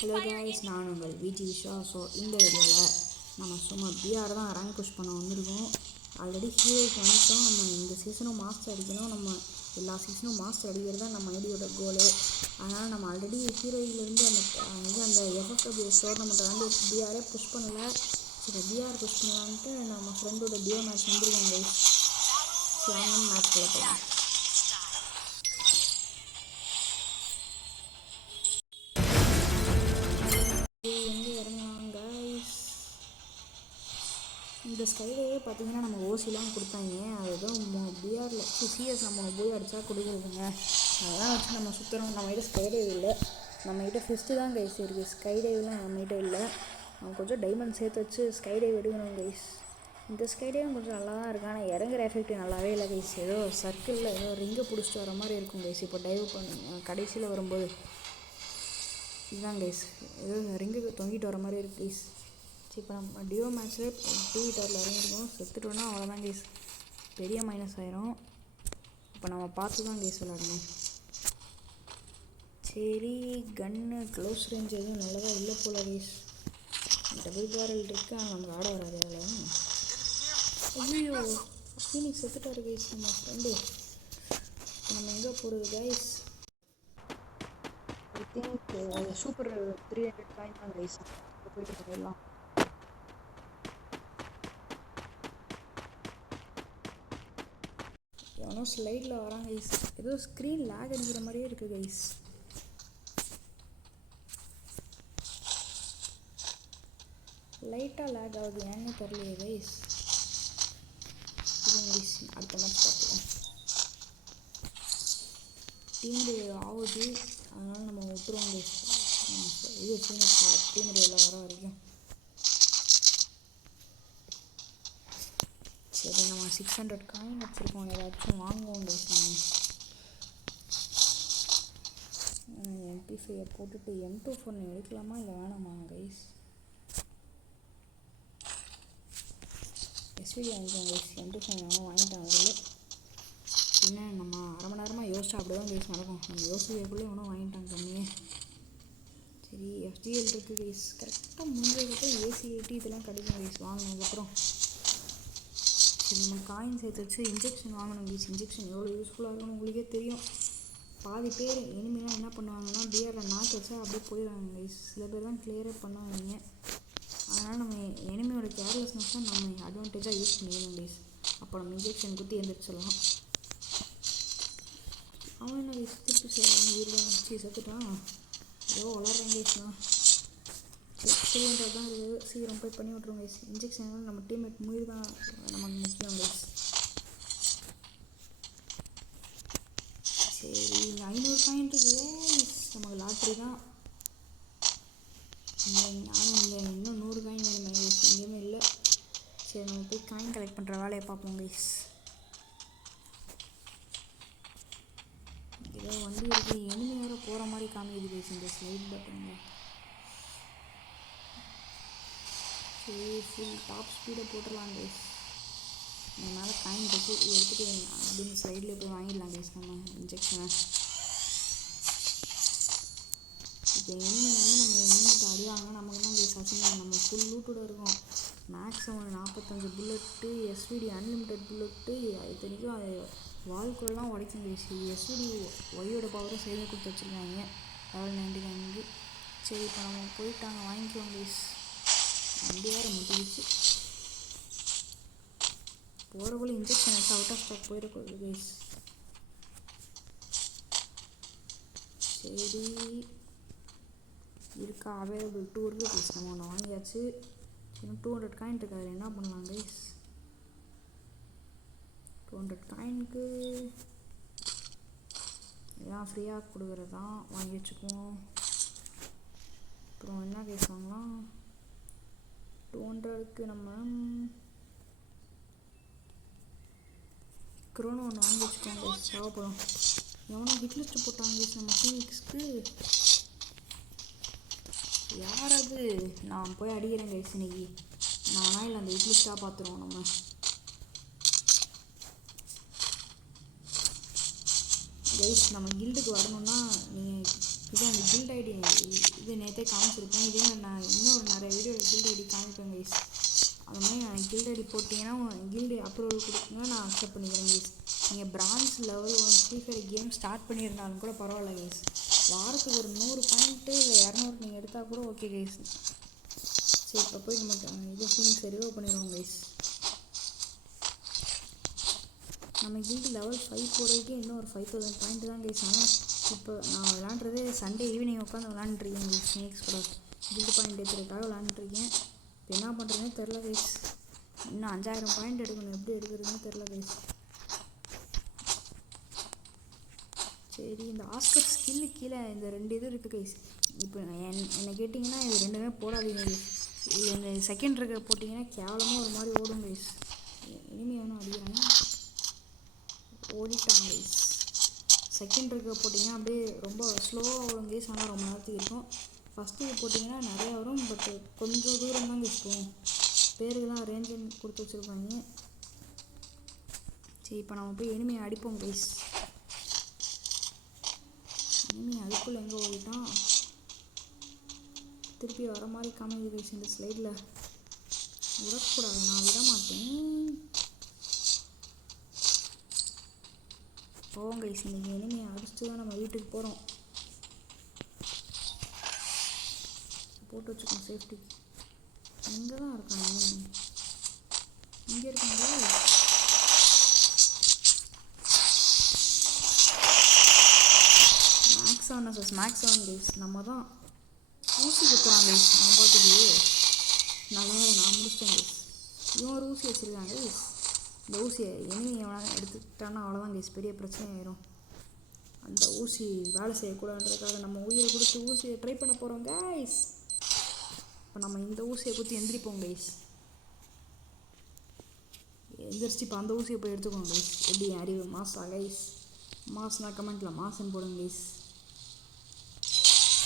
Hello guys, நான் உங்கள் Viji Shah. So இந்த வீடியோவில் நம்ம சும்மா பிஆர் தான் ரேங்க் புஷ் பண்ண வந்திருக்கோம். ஆல்ரெடி ஹீரோக்கு வந்துட்டோம். நம்ம இந்த சீசனும் மாஸ்டர் அடிக்கணும். நம்ம எல்லா சீசனும் மாஸ்டர் அடிக்கிறது தான் நம்ம ஐடியோட கோலு. அதனால் நம்ம ஆல்ரெடி ஹீரோயிலேருந்து அந்த எஃப்எஃப்டபிள்யூஎஸ் டோர்னமெண்ட்டை வந்து பிஆரே புஷ் பண்ணலை. சரி, பிஆர் புஷ் பண்ணலான்ட்டு நம்ம ஃப்ரெண்டோட டியோ மேட்ச் வந்துருக்கோம் கைஸ். சரி, அவங்க மேட்ச் போகலாம். இந்த ஸ்கைவே பார்த்தீங்கன்னா நம்ம ஓசிலாம் கொடுத்தாங்க. அது ஏதோ பிஆரில் சிஎஸ் நம்ம போய் அடித்தா கொடுக்குறதுங்க. அதெல்லாம் வச்சு நம்ம சுற்றுறோம். நம்மகிட்ட ஸ்கைடைவ் இல்லை, நம்மகிட்ட ஃபிஸ்ட்டு தான் கைஸ் இருக்குது. ஸ்கைடைவ்லாம் நம்மகிட்ட இல்லை. நம்ம கொஞ்சம் டைமண்ட் சேர்த்து வச்சு ஸ்கைடைவ் எடுக்கணும் கைஸ். இந்த ஸ்கைடைவும் கொஞ்சம் நல்லா தான் இருக்குது, ஆனால் இறங்குற எஃபெக்ட் நல்லாவே இல்லை கைஸ். ஏதோ சர்க்கிளில் ஏதோ ரிங்கை பிடிச்சிட்டு வர மாதிரி இருக்கும் கைஸ். இப்போ டைவ் பண்ணி கடைசியில் வரும்போது இதுதான் கைஸ், ஏதோ ரிங்கு தொங்கிட்டு வர மாதிரி இருக்குது கைஸ். இப்போ நம்ம டியோ மேட்ச்சில் டிவி டவரில் இறங்கிருக்கோம். செத்துட்டோன்னா அவ்வளோதான் கேஸ், பெரிய மைனஸ் ஆயிரும். இப்போ நம்ம பார்த்து தான் கேஸ் விளாடணும். சரி, கன்னு க்ளோஸ் ரேஞ்ச் எதுவும் நல்லதாக இல்லை போல் கேஸ். டபுள் பேரல் இருக்குது, ஆனால் நமக்கு ஆட வராது. அதில் ஐயோ ஃபீனிக்ஸ் செத்துட்டாரு கைஸ் நம்ம ஃப்ரெண்டு. நம்ம எங்கே போகிறது guys? I think super 300 coin தான் கைஸ். இப்போ போயிட்டு போயிடலாம். எவனோ ஸ்லைடில் வராங்க கைஸ். ஏதோ ஸ்க்ரீன் லேக் அடிக்கிற மாதிரியே இருக்குது கைஸ். லைட்டாக லேக் ஆகுது, ஏன்னு தெரியலையே கைஸ். இது கைஸ், அடுத்த மேட்ச் பார்த்துக்கலாம். டீம் ஆகுது, அதனால் நம்ம விட்டுருவோம் கைஸ். இது டீம் டேவில் வர வரைக்கும். சரி, நம்ம 600 காயின் வச்சுருக்கோம். ஏதாச்சும் வாங்குவோம் கைஸ். நம்ம MP5 போட்டுட்டு M24 எடுக்கலாமா இல்லை வேணாமா கைஸ்? எஸ்விடி வாங்கிக்கோங்க கைஸ். M25 வாங்கிட்டாங்க. அதில் பின்ன நம்ம அரை மணி நேரமாக யோசிச்சா அப்படி தான் கைஸ் நடக்கும். நம்ம யோசிக்கிறதுக்குள்ளே எவனோ வாங்கிட்டாங்க கம்மியே. சரி, FGL இருக்குது கைஸ். கரெக்டாக முடிஞ்சதுக்கப்புறம் AC80 இதெல்லாம் கிடைக்கும் கைஸ் வாங்கினதுக்கப்புறம். சரி, நம்ம காயின் சேர்த்து வச்சு இன்ஜெக்ஷன் வாங்கணும் கைஸ். இன்ஜெக்ஷன் எவ்வளோ யூஸ்ஃபுல்லாக இருக்குன்னு உங்களுக்கே தெரியும். பாதி பேர் எனிமிலாம் என்ன பண்ணுவாங்கன்னா பிஆரில் நாக்கு வச்சா அப்படியே போயிடுவாங்க கைஸ். சில பேர் தான் கிளியரே பண்ணுவாங்க. அதனால் நம்ம எனிமியோட கேர்லெஸ்னஸ் தான் நம்ம அட்வான்டேஜாக யூஸ் பண்ணிக்கணும் கைஸ். அப்போ நம்ம இன்ஜெக்ஷன் குத்தி எந்திரிச்சிடலாம். அவன் என்ன கைஸ் திருப்பி வச்சு செத்துட்டான். ஏதோ வளர்றேன் கைஸ்னா. சரின்றது தான் இருக்குது. சீக்கிரம் போய் பண்ணி விட்ருவோம் கைஸ். இன்ஜெக்ஷன் நம்ம டீம்மேட் முயல் தான் நமக்கு முக்கியம் கைஸ். சரி, 500 பாயிண்ட் இருக்குது கைஸ். நமக்கு லாட்ரி தான். நானும் இங்கே இன்னும் 100 காயின் வேணுமே கைஸ். எங்கேயுமே இல்லை. சரி, நம்ம போய் காயின் கலெக்ட் பண்ணுற வேலையை பார்ப்போம் கைஸ். ஏதோ வண்டி இருக்குது, எனிமி வேறு போகிற மாதிரி காமிக்குது கைஸ் இந்த ஸ்லைட் பட்டனில். சரி, ஃபுல் டாப் ஸ்பீடை போட்டுடலாம் கைஸ். அதனால் காயின் இருக்குது, எடுத்துகிட்டு அப்படின்னு சைடில் போய் வாங்கிடலாம் கைஸ் நம்ம இன்ஜெக்ஷனை. இப்போ எனிமி வந்து நம்ம எனிமிட்ட அடிவாங்க நமக்கு தான் கைஸ் அசிங்கம். நம்ம ஃபுல் லூட்டோட இருக்கோம். Maximum 45 bullet, SVT unlimited bullet. இத்தனைக்கும் அது வால்குள்ளெலாம் உடைக்கும் கைஸ். எஸ்விடி ஒய்யோட பவரும் சேர்ந்து கொடுத்து வச்சுருக்காங்க லெவல் 99. சரி, இப்போ நம்ம போயிட்டாங்க வாங்கிக்குவோம் கைஸ். வண்டி வேறு முட்டிக்கிச்சு. போகிறக்குள்ள இன்ஜெக்ஷன் வச்சு அவுட் ஆஃப் ஸ்டாக் போயிடக்கூடாது கைஸ். சரி, இருக்கா அவைலபிள் 2 இருக்குது கைஸ். நம்ம ஒன்று வாங்கியாச்சு. இன்னும் 200 காயின் இருக்காது. என்ன பண்ணலாம் கைஸ்? 200 காயினுக்கு எல்லாம் ஃப்ரீயாக கொடுக்குறது தான் வாங்கி வச்சுக்குவோம். அப்புறம் என்ன கைஸ் வாங்கலாம்? 200க்கு நம்ம க்ரோனோ ஒன்று வாங்கி வச்சுக்கோங்க கைஸ். தேவைப்படும். எவனோ ஹிட் லிஸ்ட்டு போட்டாங்க கைஸ் நம்ம ஃபீனிக்ஸ்க்கு. யார் அது? நான் போய் அடிக்கிறேன் கைஸ் இன்னைக்கு. நானா இல்லை அந்த ஹிட் லிஸ்ட்டாக பார்த்துருவோம் நம்ம. கைஸ், நம்ம கில்டுக்கு வரணும்னா நீங்கள் இது அந்த கில்ட் ஐடி இது நேற்றே காமிச்சிருப்பேன். இதே மாதிரி நான் இன்னொரு நிறைய வீடியோவில் கில்ட் ஐடி காமிப்பேன் கைஸ். அது மாதிரி நான் கில்ட் ஐடி போட்டிங்கன்னா கில்டு அப்ரூவல் கொடுத்தீங்கன்னா நான் அக்செப்ட் பண்ணிக்கிறேன் கைஸ். நீங்கள் France level 1 free fire game start பண்ணியிருந்தாலும் கூட பரவாயில்ல கைஸ். வாரத்துக்கு ஒரு 100 பாயிண்ட்டு இல்லை 200 நீங்கள் எடுத்தால் கூட ஓகே கைஸ். சரி, இப்போ போய் நமக்கு இது ஃபீனிக்ஸ் ரிவோ பண்ணிடுவோம் கைஸ். நம்ம கில்டு லெவல் 5 போகிறதுக்கு இன்னும் ஒரு 5000 பாயிண்ட் தான் கைஸ். ஆனால் இப்போ நான் விளாண்டுறது சண்டே ஈவினிங் உட்காந்து விளாண்டுருக்கேன் கைஸ். ஃபீனிக்ஸ் கூட கில்டு பாயிண்ட் எடுத்துறதுக்காக விளாண்டுருக்கேன். இப்போ என்ன பண்ணுறதுனே தெரில கைஸ். இன்னும் 5000 பாயிண்ட் எடுக்கணும். எப்படி எடுக்கிறதுன்னு தெரில கைஸ். சரி, இந்த ஆஸ்கர் ஸ்கில்லு கீழே இந்த 2 இது இருக்குது கைஸ். இப்போ என்னை கேட்டிங்கன்னா இது ரெண்டுமே போடாதீங்க கைஸ். இல்லை இந்த செகண்ட் இருக்க போட்டிங்கன்னா கேவலமாக ஒரு மாதிரி ஓடும் கைஸ். இனிமே வேணும் அடிக்கிறாங்க, ஓடிட்டாங்க கைஸ். செகண்ட் இருக்க போட்டிங்கன்னா அப்படியே ரொம்ப ஸ்லோவாக வரும் கைஸ். ஆனால் ரொம்ப நேரத்துக்கு இருக்கும். ஃபஸ்ட்டு இது போட்டிங்கன்னா நிறையா வரும், பட்டு கொஞ்சம் தூரம் தான் கைஸ் போகும். பேருக்கெல்லாம் ரேஞ்சன் கொடுத்து வச்சுருப்பாங்க. சரி, இப்போ நம்ம போய் எனிமையை அடிப்போம் கைஸ். எனிமி அதுக்குள்ளே எங்கே ஓடிட்டான், திருப்பி வர மாதிரி காமிக்குது கைஸ். இந்த ஸ்லைடில் விடக்கூடாது, நான் விட மாட்டேன். போவோம் கைஸ். இன்றைக்கி எனிமையை அடிச்சுட்டு தான் நம்ம வீட்டுக்கு போகிறோம். போட்டு வச்சுக்கோங்க சேஃப்டி. எங்கே தான் இருக்காங்க? இங்கே இருக்காங்களா? Max on guys. நம்ம தான் ஊசி குத்துறான் கைஸ். அவன் பாட்டுக்கு நல்லா நான் முடிச்சிட்டேன் கைஸ். இவன் ஒரு ஊசி வச்சுருக்காங்க கைஸ். இந்த ஊசியை எனிமி எவனாலும் எடுத்துக்கிட்டான்னா அவ்வளோதான் கைஸ், பெரிய பிரச்சனை ஆயிரும். அந்த ஊசி வேலை செய்யக்கூடாதுன்றதுக்காக நம்ம உயிரை கொடுத்து ஊசியை ட்ரை பண்ண போகிறோம் கைஸ். இப்போ நம்ம இந்த ஊசியை குத்தி எந்திரிப்போம் கைஸ். எந்திரிச்சு இப்போ அந்த ஊசியை போய் எடுத்துக்கோங்க கைஸ். எப்படி அறிவு மாஸா கைஸ்? மாஸ்னா கமெண்ட்டில் மாஸ்ன்னு போடுங்க கைஸ்.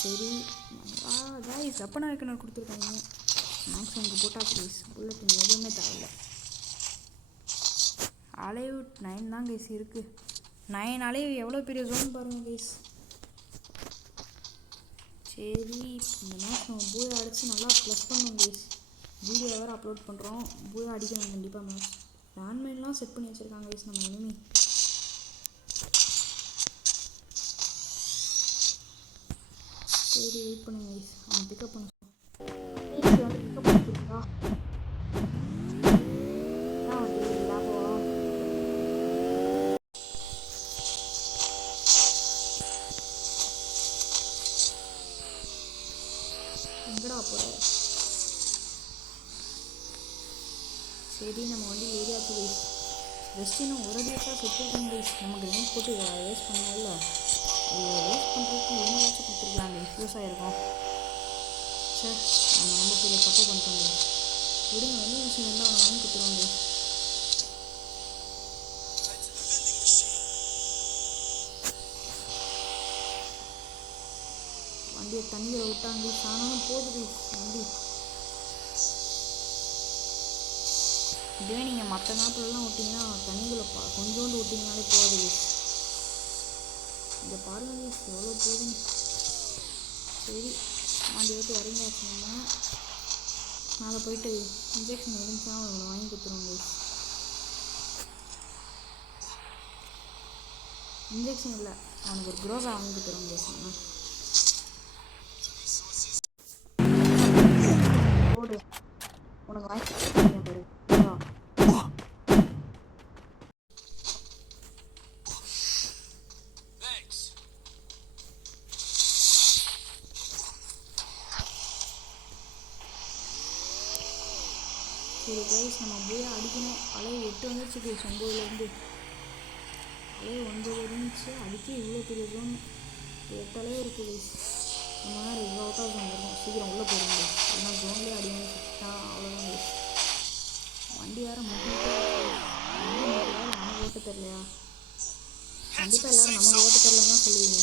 சரி கைஸ், அப்பனா இருக்கணும் கொடுத்துருக்காங்க. மேக்ஸிமம் போட்டாச்சு கைஸ். புல்லட் எதுவுமே தேவையில்லை. அலைவு 9 தான் கைஸ் இருக்குது. 9 அலைவு எவ்வளோ பெரிய ஜோன் பாருங்கள் கைஸ். சரி, இந்த மேட்ச் நம்ம பூயா அடித்து நல்லா ப்ளஸ் பண்ணுவோம் கைஸ். வீடியோ வேறு அப்லோட் பண்ணுறோம். பூயா அடிக்கணும் கண்டிப்பாக. மேட்ச் லேண்ட்மைன்லாம் செட் பண்ணி வச்சுருக்காங்க கைஸ் நம்ம எனிமி. சரி, வெயிட் பண்ணுங்க கைஸ். அவன் பிக்கப் பண்ண வந்து பிக்கப் பண்ணிருக்கா. எங்கடா போகிற? சரி, நம்ம வந்து ஏரியாவுக்கு கைஸ். ஜஸ்ட் இன்னும் ஒரு டேட்டாக செத்துருக்கோம் கைஸ். நமக்கு ரேஞ்ச் போட்டு வேஸ்ட் பண்ணல. வேஸ்ட் பண்ணுறதுக்கு ஏதாச்சும் கொடுத்துருக்கலாம் கைஸ். யூஸ் ஆகிருக்கும். சார், நம்ம ரொம்ப பெரிய தப்பு பண்ணிட்டோம் கைஸ். விடுங்க, வெளியே யூஸ் இருந்தால் அவனை வாங்கி கொடுத்துருவோம் கைஸ். வண்டியை தண்ணியில் விட்டாங்க. சாணம் போகுது வண்டி. இதுவே நீங்கள் மற்ற நாட்கள்லாம் விட்டிங்கன்னா தண்ணிகளை கொஞ்சோண்டு விட்டிங்கனாலே போகாது கைஸ். இங்கே பாருங்கள் கைஸ் எவ்வளோ போகுதுன்னு. சரி, வண்டி விட்டு இறங்கியாச்சு. நம்ம மேலே போயிட்டு இன்ஜெக்ஷன் இருந்துச்சுன்னா அவனை வாங்கி கொடுத்துருவோம் கைஸ். இன்ஜெக்ஷன் இல்லை, அவனுக்கு ஒரு குரோஸா வாங்கி கொடுத்துருவோம் கைஸ். போடு, உனக்கு வாங்கி பாரு. சரி கைஸ், நம்ம பூயா அடிக்கணும். அலைவு 8 வந்துருச்சு கைஸ். 9லேருந்து அலைவு 9 இருந்துச்சு. அடிக்க இவ்வளோ பெரிய ஜோன் 8 அலைவு இருக்குது கைஸ். நம்ம வேறு இவ்வளோ அவுட் ஆஃப் ஜோன் இருக்கும். சீக்கிரம் உள்ளே போயிடும் கைஸ். ஏன்னா ஜோன்லேயே அடிக்கணும் சுட்டா அவ்வளோதான் கைஸ். வண்டி வேறு முக்கிட்டு நமக்கு ஓட்ட தெரிலையா? கண்டிப்பாக எல்லோரும் நமக்கு ஓட்ட தெரிலன்னு தான் சொல்லுவீங்க.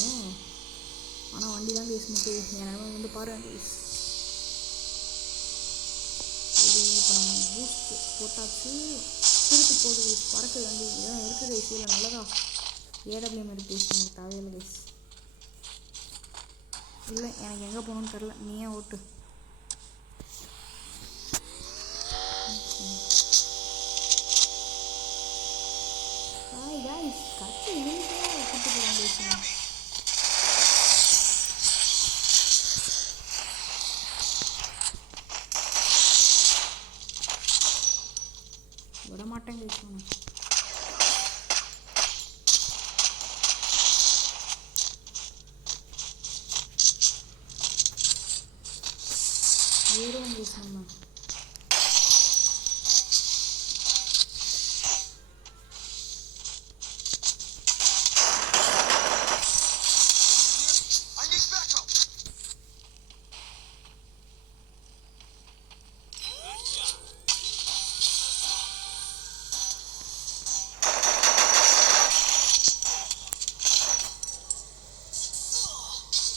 ஆனால் வண்டி தான் கைஸ் முக்கிய. என் நிலமை வந்து பாருங்கள் கைஸ். இப்போ நம்ம பூஸ்ட் போட்டாச்சு. திருப்பி போகுது கைஸ். பறக்குது வண்டி. இதான் இருக்குது கைஸ். இதில் நல்லதா ஏடபிள்யூஎம் இருக்குது கைஸ். நமக்கு தேவையில்லை கைஸ். இல்லை எனக்கு எங்கே போகணுன்னு தெரில, நீயே ஓட்டு. கட்சி இனிமையாக கூப்பிட்டு போகிறாங்க பேசுங்க. விட மாட்டேன் பேசுவாங்க. ஏறுவோம் பேசுவாங்க.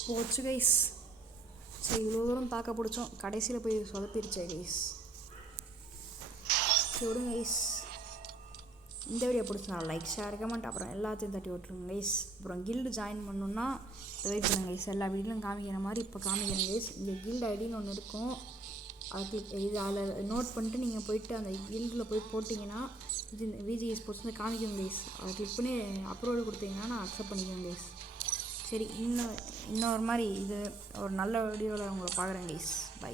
போச்சு கைஸ். சரி, இவ்வளோ தூரம் தாக்க பிடிச்சோம், கடைசியில் போய் சொதப்பிடுச்சே கைஸ். சரி விடுங்க கைஸ். இந்த வீடியோ பிடிச்சினா லைக், ஷேர், கமெண்ட், அப்புறம் எல்லாத்தையும் தட்டி விட்டுருங்க கைஸ். அப்புறம் கில்டு ஜாயின் பண்ணணுன்னா வெயிட் பண்ணுங்க கைஸ். எல்லா வீடியோலும் காமிக்கிற மாதிரி இப்போ காமிக்கிறேன் கைஸ். இங்கே கில்டு ஐடின்னு ஒன்று இருக்கும், அது இது அதில் நோட் பண்ணிட்டு நீங்கள் போயிட்டு அந்த கில்டில் போய் போட்டிங்கன்னா இது விஜி ஸ்போர்ட்ஸ் வந்து காமிக்கும் கைஸ். அதை கிளிக் பண்ணி அப்ரோடு கொடுத்தீங்கன்னா நான் அக்செப்ட் பண்ணிக்கிறேன் கைஸ். சரி, இன்னொரு மாதிரி இது ஒரு நல்ல வீடியோவில் உங்களை பார்க்குறேன் கைஸ். பை.